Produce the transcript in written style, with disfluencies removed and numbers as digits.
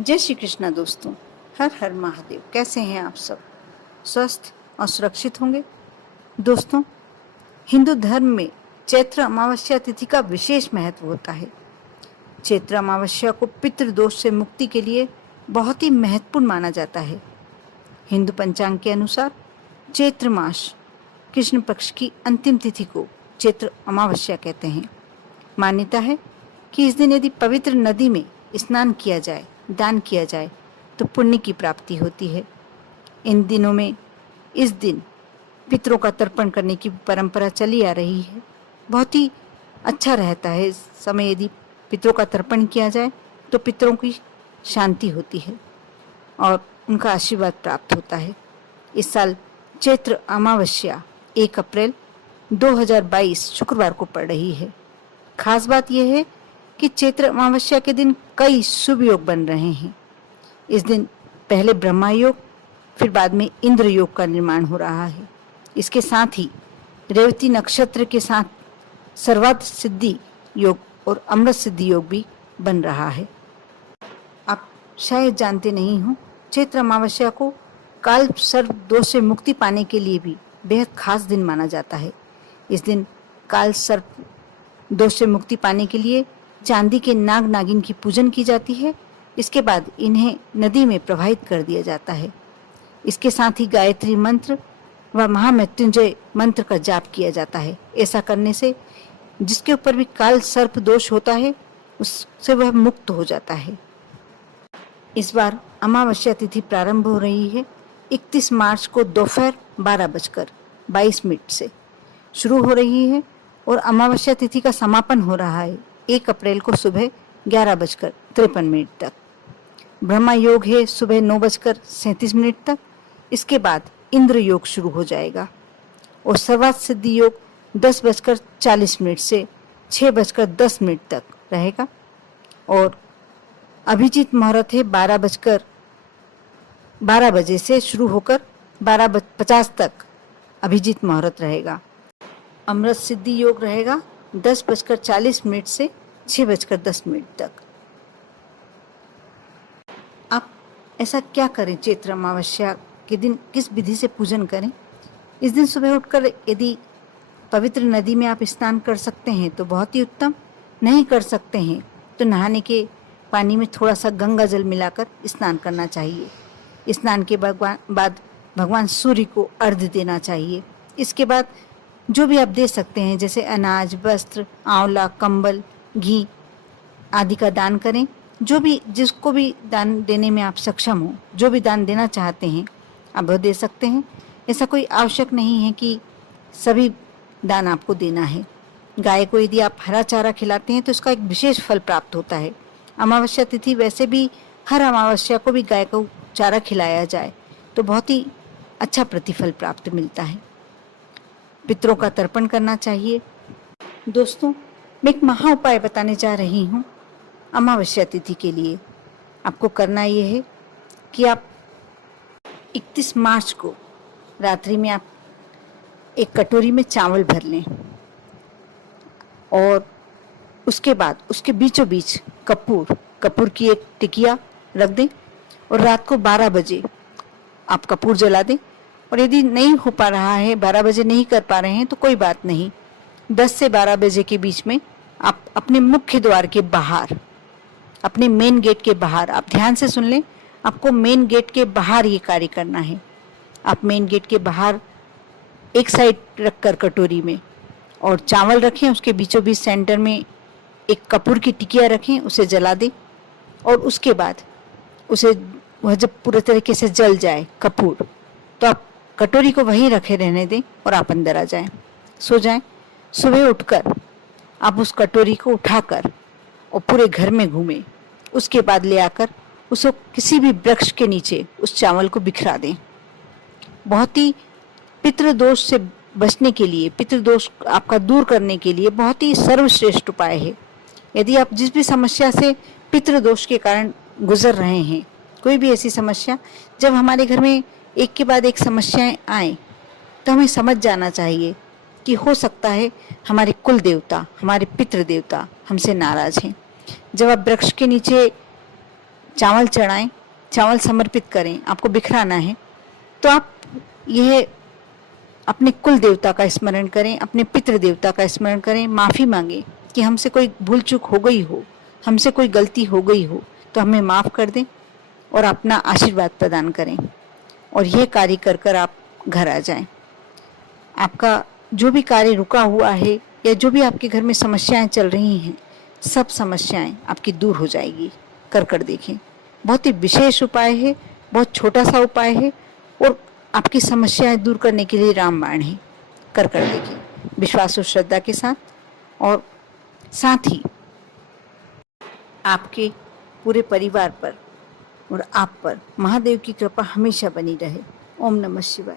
जय श्री कृष्णा दोस्तों। हर हर महादेव। कैसे हैं आप सब? स्वस्थ और सुरक्षित होंगे। दोस्तों, हिंदू धर्म में चैत्र अमावस्या तिथि का विशेष महत्व होता है। चैत्र अमावस्या को पितृदोष से मुक्ति के लिए बहुत ही महत्वपूर्ण माना जाता है। हिंदू पंचांग के अनुसार चैत्र मास कृष्ण पक्ष की अंतिम तिथि को चैत्र अमावस्या कहते हैं। मान्यता है कि इस दिन यदि पवित्र नदी में स्नान किया जाए, दान किया जाए तो पुण्य की प्राप्ति होती है। इन दिनों में इस दिन पितरों का तर्पण करने की परंपरा चली आ रही है। बहुत ही अच्छा रहता है इस समय यदि पितरों का तर्पण किया जाए तो पितरों की शांति होती है और उनका आशीर्वाद प्राप्त होता है। इस साल चैत्र अमावस्या 1 अप्रैल 2022 शुक्रवार को पड़ रही है। खास बात यह है कि चैत्र अमावस्या के दिन कई शुभ योग बन रहे हैं। इस दिन पहले ब्रह्मा योग, फिर बाद में इंद्र योग का निर्माण हो रहा है। इसके साथ ही रेवती नक्षत्र के साथ सर्वार्थ सिद्धि योग और अमृत सिद्धि योग भी बन रहा है। आप शायद जानते नहीं हो, चैत्र अमावस्या को काल सर्प दोष से मुक्ति पाने के लिए भी बेहद खास दिन माना जाता है। इस दिन काल सर्प दोष से मुक्ति पाने के लिए चांदी के नाग नागिन की पूजन की जाती है। इसके बाद इन्हें नदी में प्रवाहित कर दिया जाता है। इसके साथ ही गायत्री मंत्र व महामृत्युंजय मंत्र का जाप किया जाता है। ऐसा करने से जिसके ऊपर भी काल सर्प दोष होता है उससे वह मुक्त हो जाता है। इस बार अमावस्या तिथि प्रारंभ हो रही है 31 मार्च को दोपहर 12:22 से शुरू हो रही है और अमावस्या तिथि का समापन हो रहा है 1 अप्रैल को सुबह 11:53 तक। ब्रह्मा योग है सुबह 9:37 तक। इसके बाद इंद्र योग शुरू हो जाएगा और सर्वार्थ सिद्धि योग 10:40 से 6:10 तक रहेगा और अभिजीत मुहूर्त है 12 बजे से शुरू होकर 12:50 तक अभिजीत मुहूर्त रहेगा। अमृत सिद्धि योग रहेगा 10:40 से 6:10 तक। आप ऐसा क्या करें? चैत्र अमावस्या के दिन किस विधि से पूजन करें? इस दिन सुबह उठकर यदि पवित्र नदी में आप स्नान कर सकते हैं तो बहुत ही उत्तम। नहीं कर सकते हैं तो नहाने के पानी में थोड़ा सा गंगा जल मिलाकर स्नान करना चाहिए। स्नान के बाद भगवान सूर्य को अर्घ्य देना चाहिए। इसके बाद जो भी आप दे सकते हैं जैसे अनाज, वस्त्र, आंवला, कंबल, घी आदि का दान करें। जो भी जिसको भी दान देने में आप सक्षम हो, जो भी दान देना चाहते हैं आप वो दे सकते हैं। ऐसा कोई आवश्यक नहीं है कि सभी दान आपको देना है। गाय को यदि आप हरा चारा खिलाते हैं तो इसका एक विशेष फल प्राप्त होता है। अमावस्या तिथि वैसे भी हर अमावस्या को भी गाय को चारा खिलाया जाए तो बहुत ही अच्छा प्रतिफल प्राप्त मिलता है। पितरों का तर्पण करना चाहिए। दोस्तों, मैं एक महा उपाय बताने जा रही हूँ अमावस्या तिथि के लिए। आपको करना ये है कि आप 31 मार्च को रात्रि में आप एक कटोरी में चावल भर लें और उसके बाद उसके बीचों बीच कपूर की एक टिकिया रख दें और रात को 12 बजे आप कपूर जला दें। और यदि नहीं हो पा रहा है, 12 बजे नहीं कर पा रहे हैं तो कोई बात नहीं, 10 से 12 बजे के बीच में आप अपने मुख्य द्वार के बाहर, अपने मेन गेट के बाहर, आप ध्यान से सुन लें, आपको मेन गेट के बाहर ये कार्य करना है। आप मेन गेट के बाहर एक साइड रखकर कटोरी में और चावल रखें, उसके बीचों बीच सेंटर में एक कपूर की टिकिया रखें, उसे जला दें और उसके बाद उसे वह जब पूरे तरीके से जल जाए कपूर तो आप कटोरी को वहीं रखे रहने दें और आप अंदर आ जाएं, सो जाएं। सुबह उठकर आप उस कटोरी को उठाकर और पूरे घर में घूमें। उसके बाद ले आकर उसको किसी भी वृक्ष के नीचे उस चावल को बिखरा दें। बहुत ही पितृदोष से बचने के लिए, पितृदोष आपका दूर करने के लिए बहुत ही सर्वश्रेष्ठ उपाय है। यदि आप जिस भी समस्या से पितृदोष के कारण गुजर रहे हैं, कोई भी ऐसी समस्या, जब हमारे घर में एक के बाद एक समस्याएं आए तो हमें समझ जाना चाहिए कि हो सकता है हमारे कुल देवता, हमारे पितृ देवता हमसे नाराज हैं। जब आप वृक्ष के नीचे चावल चढ़ाएं, चावल समर्पित करें, आपको बिखराना है, तो आप यह अपने कुल देवता का स्मरण करें, अपने पितृ देवता का स्मरण करें, माफ़ी मांगें कि हमसे कोई भूल चूक हो गई हो, हमसे कोई गलती हो गई हो तो हमें माफ़ कर दें और अपना आशीर्वाद प्रदान करें। और यह कार्य कर कर आप घर आ जाएं। आपका जो भी कार्य रुका हुआ है या जो भी आपके घर में समस्याएं चल रही हैं, सब समस्याएं आपकी दूर हो जाएगी। कर देखें, बहुत ही विशेष उपाय है, बहुत छोटा सा उपाय है और आपकी समस्याएं दूर करने के लिए रामबाण है। कर देखें विश्वास और श्रद्धा के साथ, और साथ ही आपके पूरे परिवार पर और आप पर महादेव की कृपा हमेशा बनी रहे। ओम नमः शिवाय।